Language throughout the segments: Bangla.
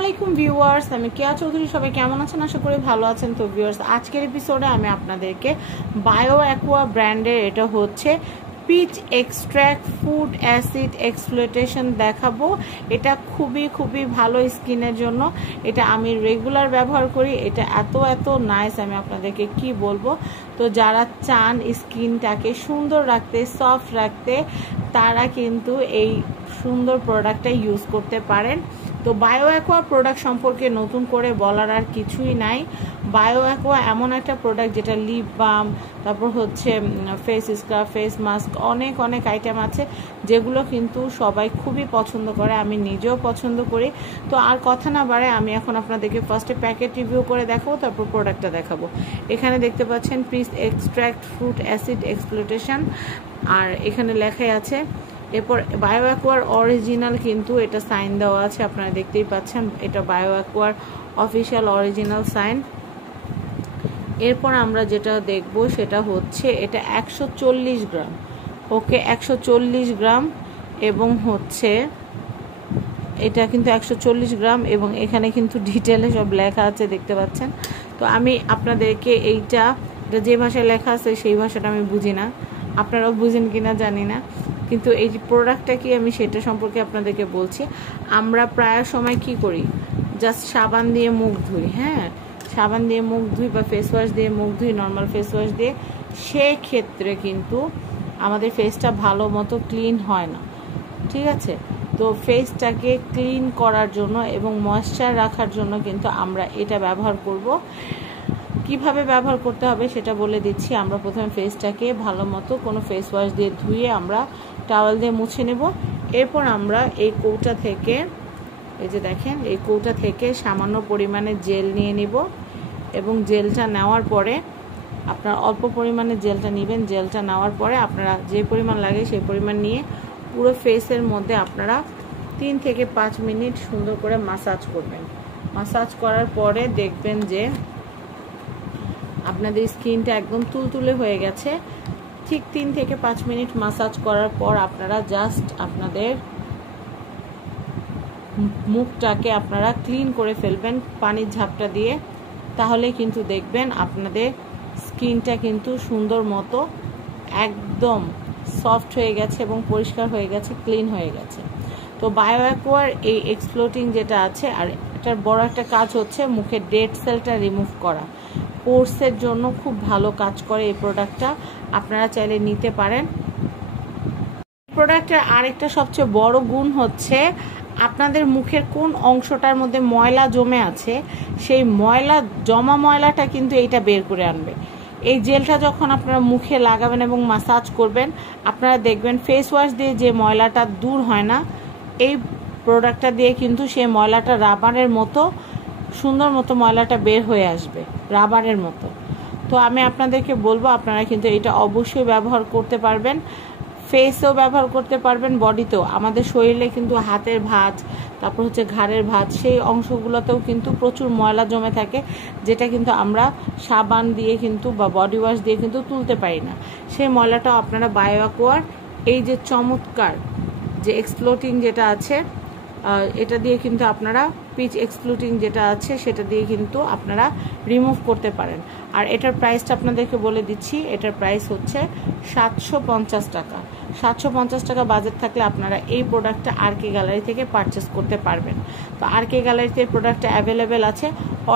আলাইকুম ভিউয়ার্স, আমি কেয়া চৌধুরী। সবাই কেমন আছেন? আশা করি ভালো আছেন। তো ভিউয়ার্স, আজকের এপিসোডে আমি আপনাদেরকে বায়ো অ্যাকোয়া ব্র্যান্ডের এটা হচ্ছে peach extract food acid exploitation দেখাবো। এটা খুবই ভালো স্কিনের জন্য। এটা আমি রেগুলার ব্যবহার করি। এটা এত নাইস, আমি আপনাদেরকে কি বলবো। তো যারা চান স্কিনটাকে সুন্দর রাখতে, সফট রাখতে, তারা কিন্তু এই সুন্দর প্রোডাক্টটা ইউজ করতে পারেন। তো বায়ো অ্যাকোয়া প্রোডাক্ট সম্পর্কে নতুন করে বলার আর কিছুই নাই। বায়ো অ্যাকোয়া এমন একটা প্রোডাক্ট যেটা লিপ বাম, তারপর হচ্ছে ফেস স্ক্রাব, ফেস মাস্ক, অনেক আইটেম আছে যেগুলো কিন্তু সবাই খুবই পছন্দ করে। আমি নিজেও পছন্দ করি। তো আর কথা না বাড়ায় আমি এখন আপনাদেরকে ফার্স্টে প্যাকেট রিভিউ করে দেখাবো, তারপর প্রোডাক্টটা দেখাবো। এখানে দেখতে পাচ্ছেন peach extract fruit acid exfoliation, আর এখানে লেখাই আছে। এরপর বায়ো অ্যাকোয়ার অরিজিনাল কিন্তু এটা সাইন দেওয়া আছে, আপনারা দেখতেই পাচ্ছেন। এটা বায়ো অ্যাকোয়ার অফিসিয়াল অরিজিনাল সাইন। এরপর আমরা যেটা দেখব সেটা হচ্ছে এটা 140 গ্রাম। ওকে, 140 গ্রাম এবং হচ্ছে এটা কিন্তু 140 গ্রাম এবং এখানে কিন্তু ডিটেলে সব লেখা আছে, দেখতে পাচ্ছেন। তো আমি আপনাদেরকে এটা যে ভাষায় লেখা আছে সেই ভাষাটা আমি বুঝি না, আপনারাও বুঝেন কিনা জানি না, কিন্তু এই যে প্রোডাক্টটা কি আমি সেটা সম্পর্কে আপনাদেরকে বলছি। আমরা প্রায় সময় কি করি, জাস্ট সাবান দিয়ে মুখ ধুই। হ্যাঁ, সাবান দিয়ে মুখ ধুই বা ফেস ওয়াশ দিয়ে মুখ ধুই, নর্মাল ফেস ওয়াশ দিয়ে। সেক্ষেত্রে কিন্তু আমাদের ফেসটা ভালো মতো ক্লিন হয় না, ঠিক আছে। তো ফেসটাকে ক্লিন করার জন্য এবং ময়েশ্চার রাখার জন্য কিন্তু আমরা এটা ব্যবহার করব। কিভাবে ব্যবহার করতে হবে সেটা বলে দিচ্ছি। আমরা প্রথমে ফেসটাকে ভালো মতো কোনো ফেস ওয়াশ দিয়ে ধুয়ে আমরা টাওয়েল দিয়ে মুছে নেব। এরপর আমরা এই কৌটা থেকে, এই যে দেখেন, এই কৌটা থেকে সামান্য পরিমাণে জেল নিয়ে নিব এবং জেলটা নেওয়ার পরে আপনার অল্প পরিমাণে জেলটা নেবেন। জেলটা নেওয়ার পরে আপনারা যে পরিমাণ লাগে সেই পরিমাণ নিয়ে পুরো ফেসের মধ্যে আপনারা 3 থেকে 5 মিনিট সুন্দর করে মাসাজ করবেন। মাসাজ করার পরে দেখবেন যে আপনাদের স্কিনটা একদম তুলতুলে হয়ে গেছে। ঠিক 3 থেকে 5 মিনিট মাসাজ করার পর আপনারা জাস্ট আপনাদের মুখটাকে আপনারা ক্লিন করে ফেলবেন পানির ঝাপটা দিয়ে। তাহলে কিন্তু দেখবেন আপনাদের স্কিনটা কিন্তু সুন্দর মতো একদম সফট হয়ে গেছে এবং পরিষ্কার হয়ে গেছে, ক্লিন হয়ে গেছে। তো বায়ো অ্যাকোয়ার এই এক্সপ্লোটিং যেটা আছে, আর এটার বড় একটা কাজ হচ্ছে মুখের ডেড সেলটা রিমুভ করা। পোর্সের জন্য খুব ভালো কাজ করে এই প্রোডাক্টটা, আপনারা চাইলে নিতে পারেন। প্রোডাক্টের আরেকটা সবচেয়ে বড় গুণ হচ্ছে আপনাদের মুখের কোন অংশটার মধ্যে ময়লা জমে আছে সেই জমা ময়লাটা কিন্তু এইটা বের করে আনবে। এই জেলটা যখন আপনারা মুখে লাগাবেন এবং মাসাজ করবেন, আপনারা দেখবেন ফেস ওয়াশ দিয়ে যে ময়লাটা দূর হয় না, এই প্রোডাক্টটা দিয়ে কিন্তু সেই ময়লাটা রাবারের মতো সুন্দর মতো ময়লাটা বের হয়ে আসবে, রাবারের মতো। তো আমি আপনাদেরকে বলবো আপনারা কিন্তু এটা অবশ্যই ব্যবহার করতে পারবেন। ফেসেও ব্যবহার করতে পারবেন, বডিতেও। আমাদের শরীরে কিন্তু হাতের ভাঁজ, তারপর হচ্ছে ঘাড়ের ভাঁজ, সেই অংশগুলোতেও কিন্তু প্রচুর ময়লা জমে থাকে, যেটা কিন্তু আমরা সাবান দিয়ে কিন্তু বা বডি ওয়াশ দিয়ে কিন্তু তুলতে পারি না। সেই ময়লাটাও আপনারা বায়ো অ্যাকোয়ার এই যে চমৎকার যে এক্সপ্লোটিং যেটা আছে, এটা দিয়ে কিন্তু আপনারা পিচ এক্সপ্লোটিং যেটা আছে সেটা দিয়ে কিন্তু আপনারা রিমুভ করতে পারেন। আর এটার প্রাইসটা আপনাদেরকে বলে দিচ্ছি। এটার প্রাইস হচ্ছে 750 টাকা। 750 টাকা বাজেট থাকলে আপনারা এই প্রোডাক্টটা আর.কে গ্যালারি থেকে পারচেস করতে পারবেন। তো আর.কে গ্যালারিতে প্রোডাক্টটা অ্যাভেলেবেল আছে।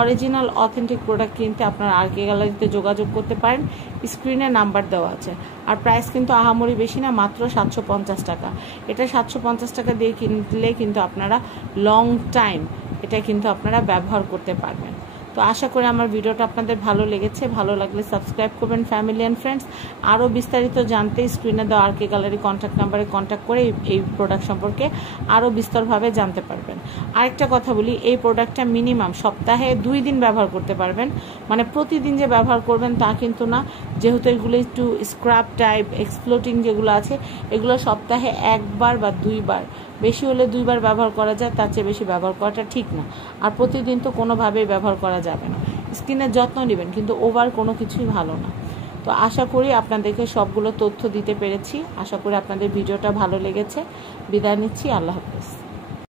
অরিজিনাল অথেন্টিক প্রোডাক্ট কিনতে আপনারা আর.কে গ্যালারিতে যোগাযোগ করতে পারেন, স্ক্রিনে নাম্বার দেওয়া আছে। আর প্রাইস কিন্তু আহামরি বেশি না, মাত্র 750 টাকা। এটা 750 টাকা দিয়ে কিনলে কিন্তু আপনারা লং টাইম এটা কিন্তু আপনারা ব্যবহার করতে পারবেন। তো আশা করি আমার ভিডিওটা আপনাদের ভালো লেগেছে। ভালো লাগলে সাবস্ক্রাইব করবেন ফ্যামিলি অ্যান্ড ফ্রেন্ডস। আরও বিস্তারিত জানতে স্ক্রিনে দেওয়া আর.কে গ্যালারি কন্ট্যাক্ট নাম্বারে কন্ট্যাক্ট করে এই প্রোডাক্ট সম্পর্কে আরও বিস্তরভাবে জানতে পারবেন। আরেকটা কথা বলি, এই প্রোডাক্টটা মিনিমাম সপ্তাহে 2 দিন ব্যবহার করতে পারবেন। মানে প্রতিদিন যে ব্যবহার করবেন তা কিন্তু না, যেহেতু এগুলো একটু স্ক্রাব টাইপ এক্সপ্লোটিং যেগুলো আছে, এগুলো সপ্তাহে 1 বার বা 2 বার, বেশি হলে 2 বার ব্যবহার করা যায়, তার চেয়ে বেশি ব্যবহার করাটা ঠিক না। আর প্রতিদিন তো কোনোভাবেই ব্যবহার করা যাবে না। স্কিনের যত্ন নেবেন, কিন্তু ওভার কোনো কিছুই ভালো না। তো আশা করি আপনাদেরকে সবগুলো তথ্য দিতে পেরেছি। আশা করি আপনাদের ভিডিওটা ভালো লেগেছে। বিদায় নিচ্ছি, আল্লাহ হাফেজ।